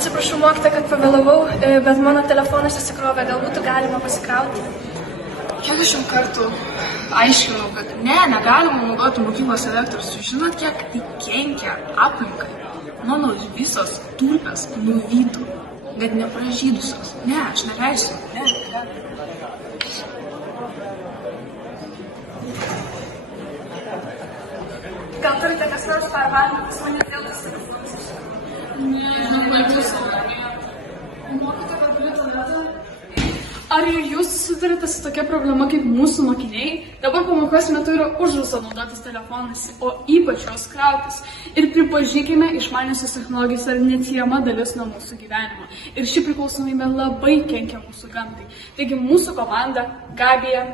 Atsiprašau, mokytoja, kad pavėlavau, bet mano telefonas įsikrovė, gal būtų galima pasikrauti. Kiek aš jums kartų aiškinau, kad negalima naudoti mokyklos elektros. Žinot, kiek tai kenkia aplinkai. Mano visos tulpės nuvytų, bet nepražydusios. Ne, aš neleisiu. Ne. Gal turite kas nors parvalgyti, pas mane dėl tas telefonas? Mokytoja, kad turi tualetą? Ar ir jūs susidarėte su tokia problema kaip mūsų mokiniai? Dabar pamokos metu yra uždrausta naudotis telefonais, o ypač jos krautis. Ir pripažinkime, išmaniosios technologijos yra neatsiejama dalis nuo mūsų gyvenimo. Ir ši priklausomybė labai kenkia mūsų gamtai. Taigi mūsų komanda Gabija,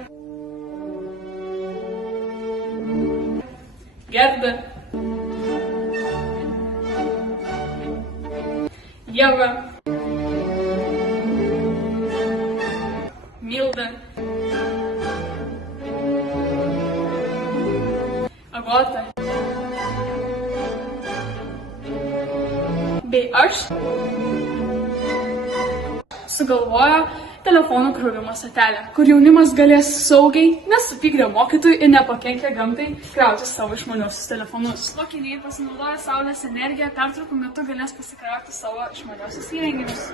Gerda, Ieva, Milda, Agota bei aš sugalvojo telefonų krovimo stotelę, kur jaunimas galės saugiai, nesupykdė mokytojų ir nepakenkę gamtai, krauti savo išmaniuosius telefonus. Mokiniai pasinaudoję saulės energiją pertraukų metu galės pasikrauti savo išmaniuosius įrenginius.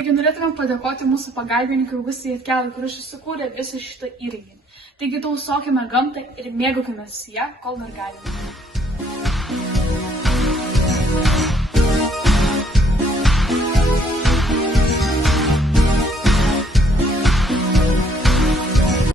Taigi norėtume padėkoti mūsų pagalbininkui Augustai Jatkelai, kuris sukūrė visą šitą įrenginį. Taigi tausokime gamtą ir mėgaukimės ją, kol dar galime.